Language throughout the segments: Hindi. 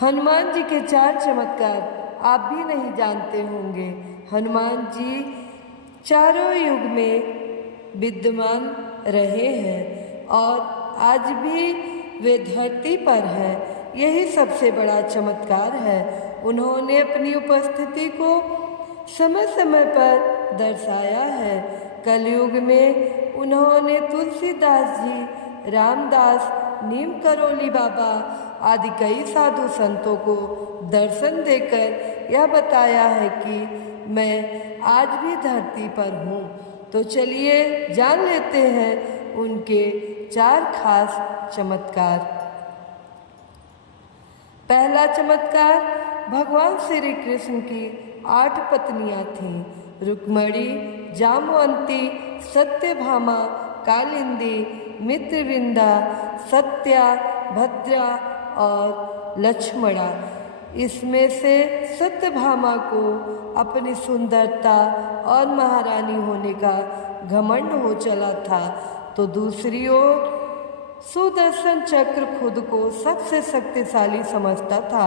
हनुमान जी के 4 चमत्कार आप भी नहीं जानते होंगे। हनुमान जी चारों युग में विद्यमान रहे हैं और आज भी वे धरती पर हैं। यही सबसे बड़ा चमत्कार है। उन्होंने अपनी उपस्थिति को समय समय पर दर्शाया है। कलयुग में उन्होंने तुलसीदास जी, रामदास, नीम करोली बाबा आदि कई साधु संतों को दर्शन देकर यह बताया है कि मैं आज भी धरती पर हूँ। तो चलिए जान लेते हैं उनके 4 खास चमत्कार। पहला चमत्कार, भगवान श्री कृष्ण की 8 पत्नियां थीं। रुक्मणी, जामवंती, सत्यभामा, कालिंदी, मित्रविंदा, सत्या, भद्रा और लक्ष्मणा। इसमें से सत्यभामा को अपनी सुंदरता और महारानी होने का घमंड हो चला था, तो दूसरी ओर सुदर्शन चक्र खुद को सबसे शक्तिशाली समझता था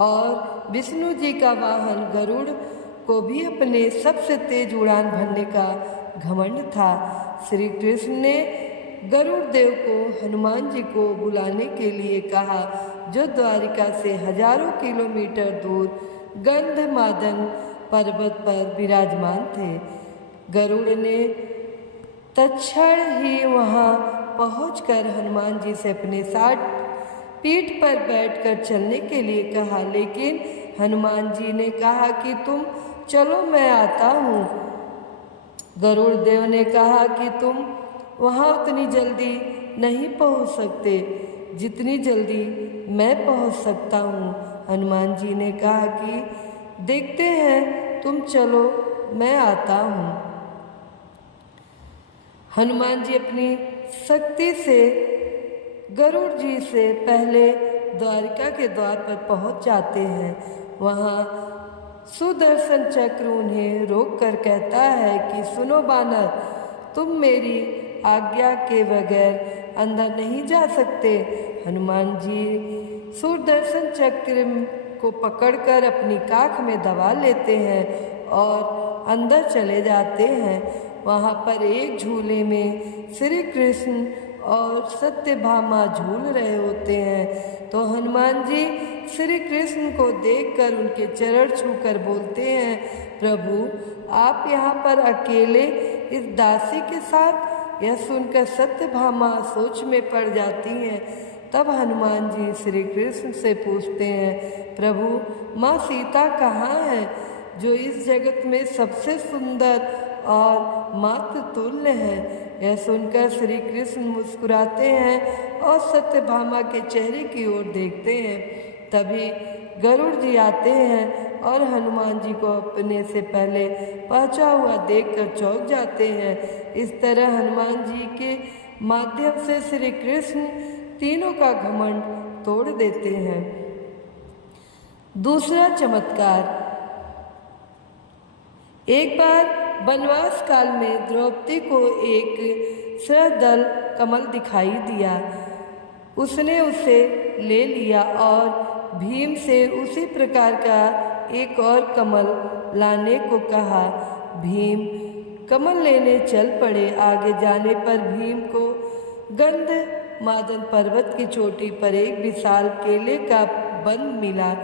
और विष्णु जी का वाहन गरुड़ को भी अपने सबसे तेज उड़ान भरने का घमंड था। श्री कृष्ण ने गरुड़ देव को हनुमान जी को बुलाने के लिए कहा, जो द्वारिका से हजारों किलोमीटर दूर गंधमादन पर्वत पर विराजमान थे। गरुड़ ने तत्क्षण ही वहां पहुंचकर हनुमान जी से अपने साथ पीठ पर बैठकर चलने के लिए कहा, लेकिन हनुमान जी ने कहा कि तुम चलो, मैं आता हूँ। गरुड़ देव ने कहा कि तुम वहाँ उतनी जल्दी नहीं पहुँच सकते जितनी जल्दी मैं पहुँच सकता हूँ। हनुमान जी ने कहा कि देखते हैं, तुम चलो, मैं आता हूँ। हनुमान जी अपनी शक्ति से गरुड़ जी से पहले द्वारिका के द्वार पर पहुँच जाते हैं। वहाँ सुदर्शन चक्र उन्हें रोक कर कहता है कि सुनो बानर, तुम मेरी आज्ञा के बगैर अंदर नहीं जा सकते। हनुमान जी सुदर्शन चक्र को पकड़कर अपनी काख में दबा लेते हैं और अंदर चले जाते हैं। वहाँ पर एक झूले में श्री कृष्ण और सत्यभामा झूल रहे होते हैं, तो हनुमान जी श्री कृष्ण को देखकर उनके चरण छूकर बोलते हैं, प्रभु आप यहाँ पर अकेले इस दासी के साथ। यह सुनकर सत्यभामा सोच में पड़ जाती हैं। तब हनुमान जी श्री कृष्ण से पूछते हैं, प्रभु माँ सीता कहाँ है, जो इस जगत में सबसे सुंदर और मातृ तुल्य है। यह सुनकर श्री कृष्ण मुस्कुराते हैं और सत्यभामा के चेहरे की ओर देखते हैं। तभी गरुड़ जी आते हैं और हनुमान जी को अपने से पहले पहुंचा हुआ देखकर चौंक जाते हैं। इस तरह हनुमान जी के माध्यम से श्री कृष्ण तीनों का घमंड तोड़ देते हैं। दूसरा चमत्कार, एक बार वनवास काल में द्रौपदी को एक सरदल कमल दिखाई दिया। उसने उसे ले लिया और भीम से उसी प्रकार का एक और कमल लाने को कहा। भीम कमल लेने चल पड़े। आगे जाने पर भीम को गंधमादन पर्वत की चोटी पर एक विशाल केले का वन मिला,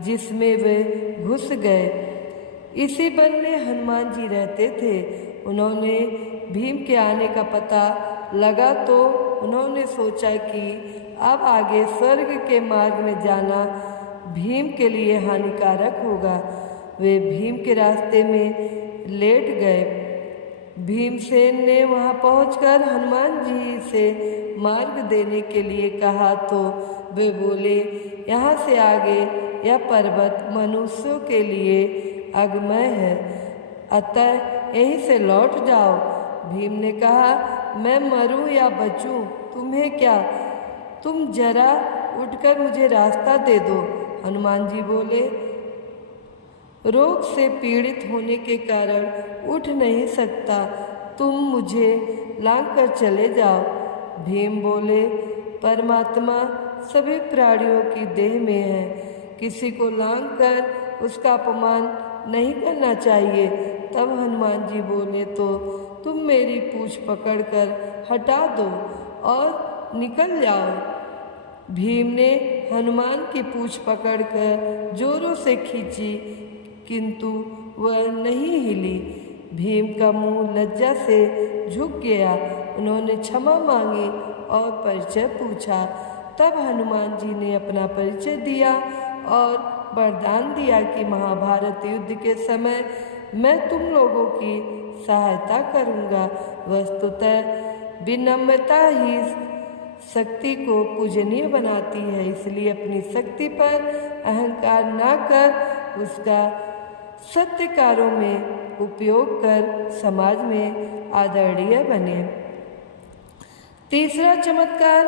जिसमें वे घुस गए। इसी वन में हनुमान जी रहते थे। उन्होंने भीम के आने का पता लगा तो उन्होंने सोचा कि अब आगे स्वर्ग के मार्ग में जाना भीम के लिए हानिकारक होगा। वे भीम के रास्ते में लेट गए। भीमसेन ने वहां पहुंचकर हनुमान जी से मार्ग देने के लिए कहा, तो वे बोले, यहाँ से आगे यह पर्वत मनुष्यों के लिए अगमय है, अतः यहीं से लौट जाओ। भीम ने कहा, मैं मरूं या बचूं तुम्हें क्या, तुम जरा उठकर मुझे रास्ता दे दो। हनुमान जी बोले, रोग से पीड़ित होने के कारण उठ नहीं सकता, तुम मुझे लांघकर चले जाओ। भीम बोले, परमात्मा सभी प्राणियों की देह में है। किसी को लांघ कर उसका अपमान नहीं करना चाहिए। तब हनुमान जी बोले, तो तुम मेरी पूंछ पकड़कर हटा दो और निकल जाओ। भीम ने हनुमान की पूंछ पकड़कर जोरों से खींची, किंतु वह नहीं हिली। भीम का मुंह लज्जा से झुक गया। उन्होंने क्षमा मांगी और परिचय पूछा। तब हनुमान जी ने अपना परिचय दिया और वरदान दिया कि महाभारत युद्ध के समय मैं तुम लोगों की सहायता करूंगा। वस्तुतः विनम्रता ही शक्ति को पूजनीय बनाती है, इसलिए अपनी शक्ति पर अहंकार न कर उसका सत्य कार्यों में उपयोग कर समाज में आदरणीय बने। तीसरा चमत्कार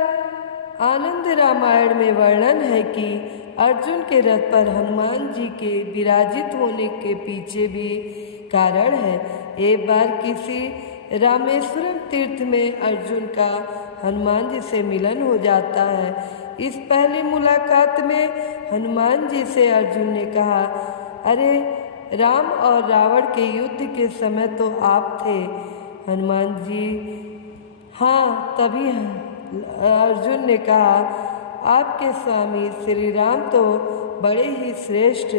आनंद रामायण में वर्णन है कि अर्जुन के रथ पर हनुमान जी के विराजित होने के पीछे भी कारण है। एक बार किसी रामेश्वरम तीर्थ में अर्जुन का हनुमान जी से मिलन हो जाता है। इस पहली मुलाकात में हनुमान जी से अर्जुन ने कहा, अरे राम और रावण के युद्ध के समय तो आप थे। हनुमान जी, हाँ। तभी अर्जुन ने कहा, आपके स्वामी श्री राम तो बड़े ही श्रेष्ठ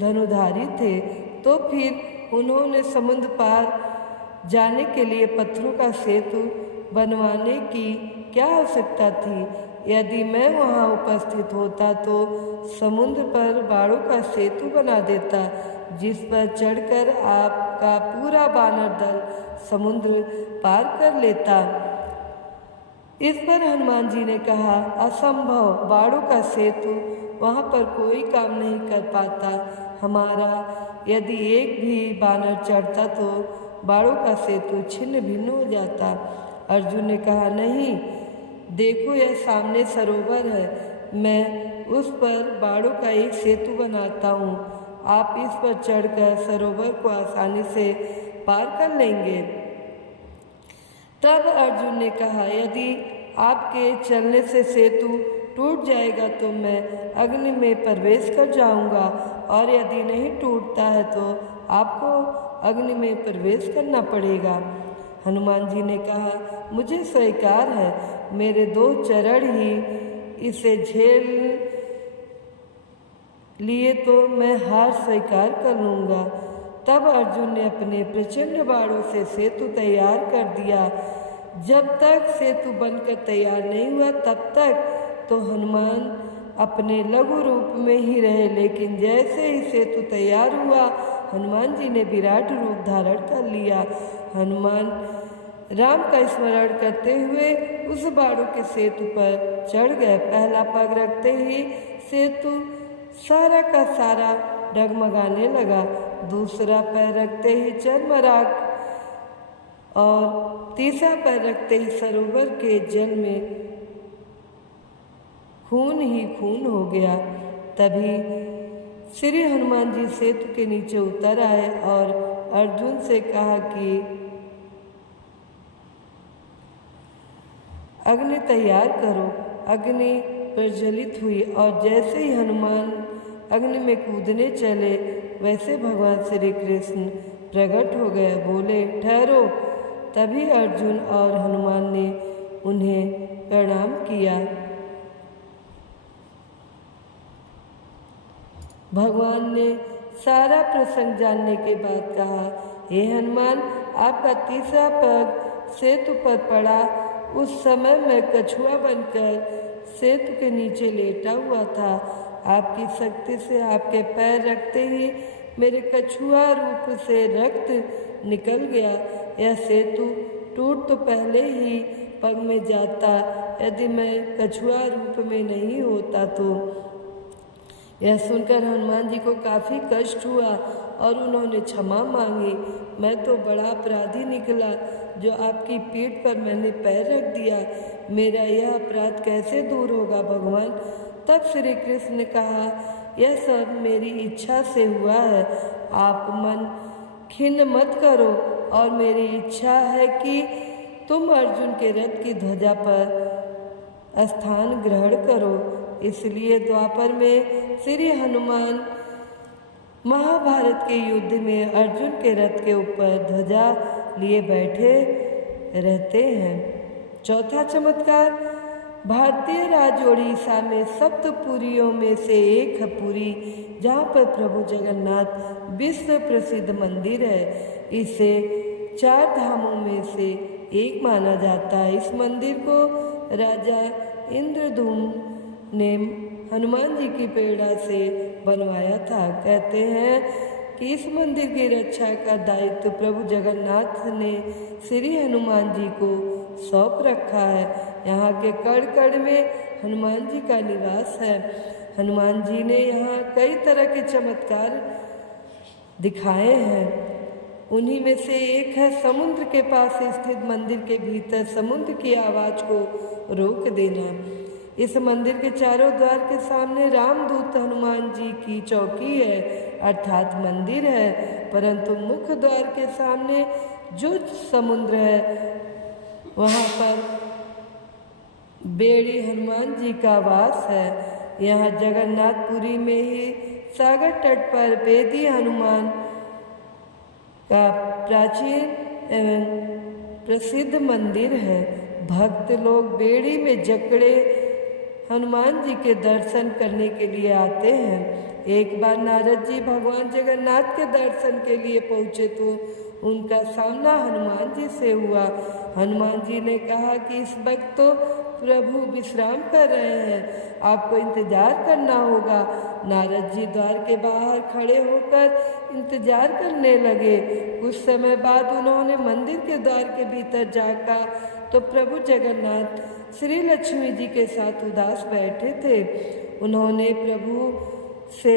धनुधारी थे, तो फिर उन्होंने समुद्र पार जाने के लिए पत्थरों का सेतु बनवाने की क्या आवश्यकता थी? यदि मैं वहां उपस्थित होता तो समुद्र पर बाणों का सेतु बना देता, जिस पर चढ़कर आपका पूरा वानर दल समुद्र पार कर लेता। इस पर हनुमान जी ने कहा, असंभव, बाणों का सेतु वहाँ पर कोई काम नहीं कर पाता। हमारा यदि एक भी बानर चढ़ता तो बाणों का सेतु छिन्न भिन्न हो जाता। अर्जुन ने कहा, नहीं, देखो यह सामने सरोवर है, मैं उस पर बाणों का एक सेतु बनाता हूँ। आप इस पर चढ़कर सरोवर को आसानी से पार कर लेंगे। तब अर्जुन ने कहा, यदि आपके चलने से सेतु टूट जाएगा तो मैं अग्नि में प्रवेश कर जाऊंगा, और यदि नहीं टूटता है तो आपको अग्नि में प्रवेश करना पड़ेगा। हनुमान जी ने कहा, मुझे स्वीकार है, मेरे 2 चरण ही इसे झेल लिए तो मैं हार स्वीकार कर लूँगा। तब अर्जुन ने अपने प्रचंड बाणों से सेतु तैयार कर दिया। जब तक सेतु बनकर तैयार नहीं हुआ तब तक तो हनुमान अपने लघु रूप में ही रहे, लेकिन जैसे ही सेतु तैयार हुआ हनुमान जी ने विराट रूप धारण कर लिया। हनुमान राम का स्मरण करते हुए उस बाणों के सेतु पर चढ़ गए। पहला पग रखते ही सेतु सारा का सारा डगमगाने लगा, दूसरा पैर रखते ही चरमराग और तीसरा पैर रखते ही सरोवर के जल में खून ही खून हो गया। तभी श्री हनुमान जी सेतु के नीचे उतर आए और अर्जुन से कहा कि अग्नि तैयार करो। अग्नि प्रज्वलित हुई और जैसे ही हनुमान अग्नि में कूदने चले वैसे भगवान श्री कृष्ण प्रकट हो गए, बोले, ठहरो। तभी अर्जुन और हनुमान ने उन्हें प्रणाम किया। भगवान ने सारा प्रसंग जानने के बाद कहा, हे हनुमान, आपका तीसरा पग सेतु पर पड़ा। उस समय मैं कछुआ बनकर सेतु के नीचे लेटा हुआ था। आपकी शक्ति से आपके पैर रखते ही मेरे कछुआ रूप से रक्त निकल गया। यह सेतु टूट तो पहले ही पग में जाता, यदि मैं कछुआ रूप में नहीं होता तो। यह सुनकर हनुमान जी को काफ़ी कष्ट हुआ और उन्होंने क्षमा मांगी। मैं तो बड़ा अपराधी निकला जो आपकी पीठ पर मैंने पैर रख दिया। मेरा यह अपराध कैसे दूर होगा भगवान? तब श्री कृष्ण ने कहा, यह सब मेरी इच्छा से हुआ है, आप मन खिन्न मत करो, और मेरी इच्छा है कि तुम अर्जुन के रथ की ध्वजा पर स्थान ग्रहण करो। इसलिए द्वापर में श्री हनुमान महाभारत के युद्ध में अर्जुन के रथ के ऊपर ध्वजा लिए बैठे रहते हैं। चौथा चमत्कार, भारतीय राज्य उड़ीसा में सप्तपुरियों में से एक है पुरी, जहाँ पर प्रभु जगन्नाथ विश्व प्रसिद्ध मंदिर है। इसे 4 धामों में से एक माना जाता है। इस मंदिर को राजा इंद्रद्युम्न ने हनुमान जी की प्रेरणा से बनवाया था। कहते हैं कि इस मंदिर की रक्षा का दायित्व प्रभु जगन्नाथ ने श्री हनुमान जी को सौंप रखा है। यहाँ के कण कण में हनुमान जी का निवास है। हनुमान जी ने यहाँ कई तरह के चमत्कार दिखाए हैं। उन्हीं में से एक है समुद्र के पास स्थित मंदिर के भीतर समुद्र की आवाज़ को रोक देना। इस मंदिर के चारों द्वार के सामने रामदूत हनुमान जी की चौकी है, अर्थात मंदिर है, परंतु मुख्य द्वार के सामने जो समुद्र है वहाँ पर बेड़ी हनुमान जी का वास है। यहाँ जगन्नाथपुरी में ही सागर तट पर बेदी हनुमान का प्राचीन एवं प्रसिद्ध मंदिर है। भक्त लोग बेड़ी में जकड़े हनुमान जी के दर्शन करने के लिए आते हैं। एक बार नारद जी भगवान जगन्नाथ के दर्शन के लिए पहुँचे तो उनका सामना हनुमान जी से हुआ। हनुमान जी ने कहा कि इस वक्त तो प्रभु विश्राम कर रहे हैं, आपको इंतजार करना होगा। नारद जी द्वार के बाहर खड़े होकर इंतजार करने लगे। कुछ समय बाद उन्होंने मंदिर के द्वार के भीतर जाकर तो प्रभु जगन्नाथ श्री लक्ष्मी जी के साथ उदास बैठे थे। उन्होंने प्रभु से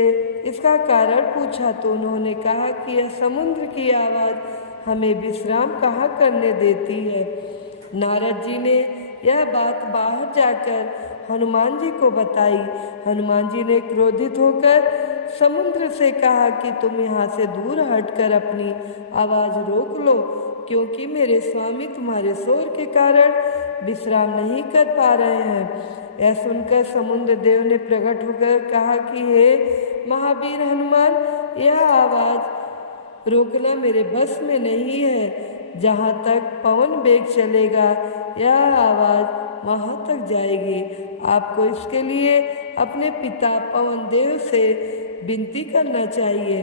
इसका कारण पूछा तो उन्होंने कहा कि यह समुद्र की आवाज़ हमें विश्राम कहाँ करने देती है। नारद जी ने यह बात बाहर जाकर हनुमान जी को बताई। हनुमान जी ने क्रोधित होकर समुद्र से कहा कि तुम यहाँ से दूर हटकर अपनी आवाज़ रोक लो, क्योंकि मेरे स्वामी तुम्हारे शोर के कारण विश्राम नहीं कर पा रहे हैं। यह सुनकर समुद्र देव ने प्रकट होकर कहा कि हे महावीर हनुमान, यह आवाज़ रोकना मेरे बस में नहीं है। जहाँ तक पवन वेग चलेगा यह आवाज़ वहाँ तक जाएगी। आपको इसके लिए अपने पिता पवन देव से विनती करना चाहिए।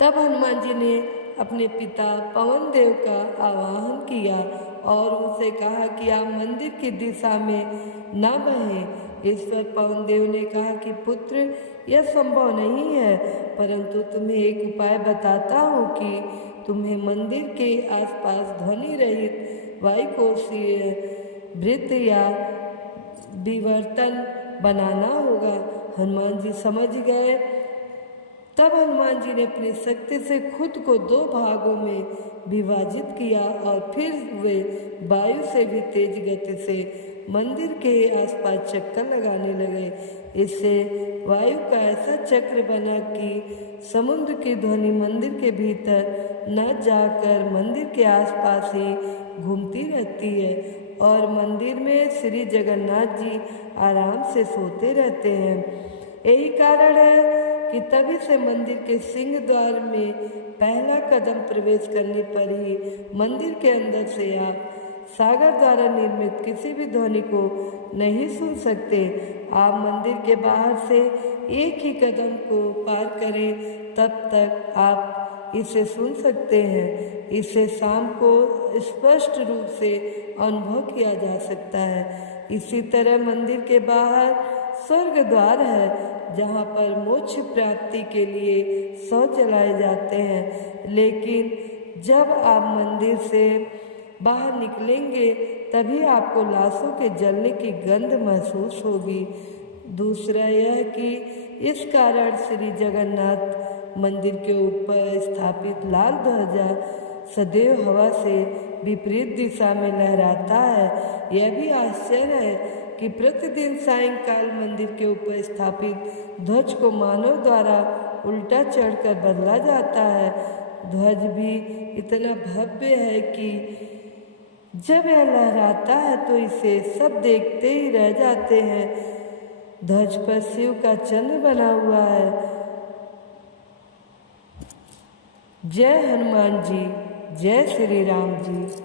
तब हनुमान जी ने अपने पिता पवन देव का आवाहन किया और उनसे कहा कि आप मंदिर की दिशा में न बहें। इस पर पवन देव ने कहा कि पुत्र, यह संभव नहीं है, परंतु तुम्हें एक उपाय बताता हूँ कि तुम्हें मंदिर के आसपास ध्वनि रहित वायुकोशीय वृत्त या विवर्तन बनाना होगा। हनुमान जी समझ गए। तब हनुमान जी ने अपनी शक्ति से खुद को 2 भागों में विभाजित किया और फिर वे वायु से भी तेज गति से मंदिर के आसपास चक्कर लगाने लगे। इससे वायु का ऐसा चक्र बना कि समुद्र की ध्वनि मंदिर के भीतर न जाकर मंदिर के आसपास ही घूमती रहती है और मंदिर में श्री जगन्नाथ जी आराम से सोते रहते हैं। यही कारण है कि तभी से मंदिर के सिंह द्वार में पहला कदम प्रवेश करने पर ही मंदिर के अंदर से आप सागर द्वारा निर्मित किसी भी ध्वनि को नहीं सुन सकते। आप मंदिर के बाहर से एक ही कदम को पार करें तब तक आप इसे सुन सकते हैं। इसे शाम को स्पष्ट रूप से अनुभव किया जा सकता है। इसी तरह मंदिर के बाहर स्वर्ग द्वार है जहाँ पर मोक्ष प्राप्ति के लिए शौच जलाए जाते हैं, लेकिन जब आप मंदिर से बाहर निकलेंगे तभी आपको लाशों के जलने की गंध महसूस होगी। दूसरा यह कि इस कारण श्री जगन्नाथ मंदिर के ऊपर स्थापित लाल ध्वजा सदैव हवा से विपरीत दिशा में लहराता है। यह भी आश्चर्य है कि प्रतिदिन सायंकाल मंदिर के ऊपर स्थापित ध्वज को मानव द्वारा उल्टा चढ़कर बदला जाता है। ध्वज भी इतना भव्य है कि जब यह लहराता है तो इसे सब देखते ही रह जाते हैं। ध्वज पर शिव का चंद्र बना हुआ है। जय हनुमान जी, जय श्री राम जी।